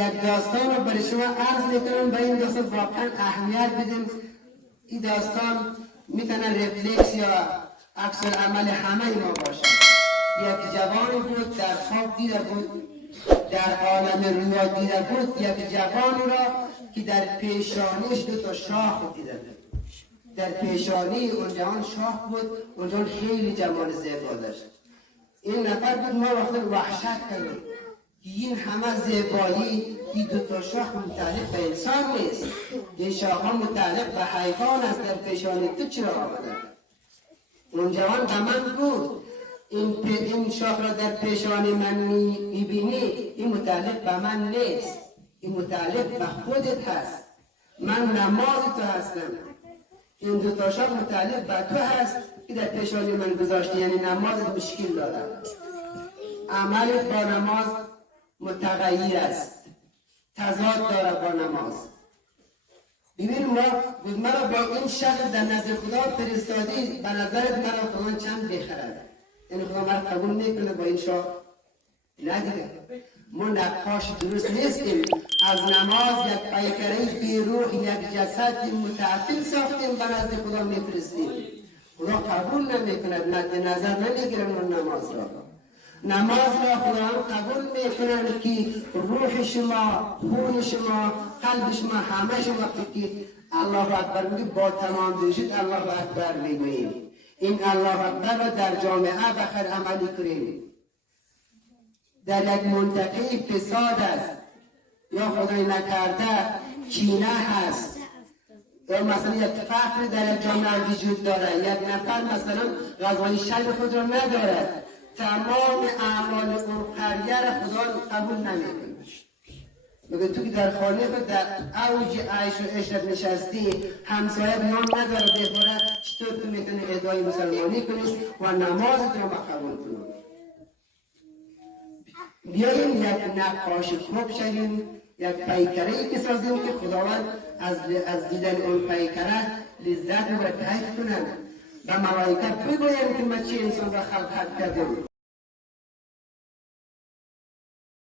یک داستان رو برای شما عرض میکنم. به این داستان واقعا اهمیت بدیم. این داستان میتونه رفلکس یا عکس العمل همه ما باشه. یک جوانی بود در خواب دیده بود، در عالم رویا دیده بود یک جوانی را که در پیشانیش 2 شاخ دیده بود. در پیشانی اون جوان شاخ بود، اون جوان خیلی جمال زیبا داشت. این نفر بود ما وقتی وحشت کردیم که این همه زیبایی، این 2 شاخ متعلق به انسان نیست، این شاخ ها متعلق به حیوان است. در پیشانی تو چرا آمده؟ اون جوان به من گفت این شاخ را در پیشانی من میبینی، این متعلق به من نیست، این متعلق به خودت هست. من نماز تو هستم. این 2 شاخ متعلق به تو هست که در پیشانی من گذاشتی، یعنی نمازت مشکل دارد. عملت با نماز متغیر است، تضاد داره با نماز. ببین مرا با این شکل در نزد خدا فرستادی، به نظرت مرا خدا چند بخرد؟ یعنی خدا مرا قبول میکنه با این شاه؟ ندیده. ما نقاش درست نیستیم. از نماز یک پیکره بی روح، یک جسد متعطل ساختیم، به نزد خدا میفرستیم. خدا قبول نمیکند، مد نظر نمیگیرن اون نماز را. نماز را خدا هم قبول میکنند که روح شما، خون شما، قلب شما، همه شما وقتی که الله اکبر میگید با تمام دلشید الله اکبر میگوییم. این الله اکبر را در جامعه بخیر عملی کنیم. در یک منطقه فساد است یا خدای نکرده کینه هست، یا مثلا یک فقر در یک جامعه وجود داره، یک نفر مثلا غذای شب خود را ندارد، تمام اعمال اون قریه را خدا قبول نمیکنه. مگه تو که در خانه خود در اوج عیش و عشرت نشستی، همسایه نان نداره بخوره، چطور تو میتونی ادعای مسلمانی کنی و نمازت را قبول کنی؟ بیاییم یک نقاش خوب شویم، یک پیکره بسازیم که خداوند از دیدن اون پیکره لذت و کیف کنند و ملائکه بگویند که ما چه انسان را خلق کردیم.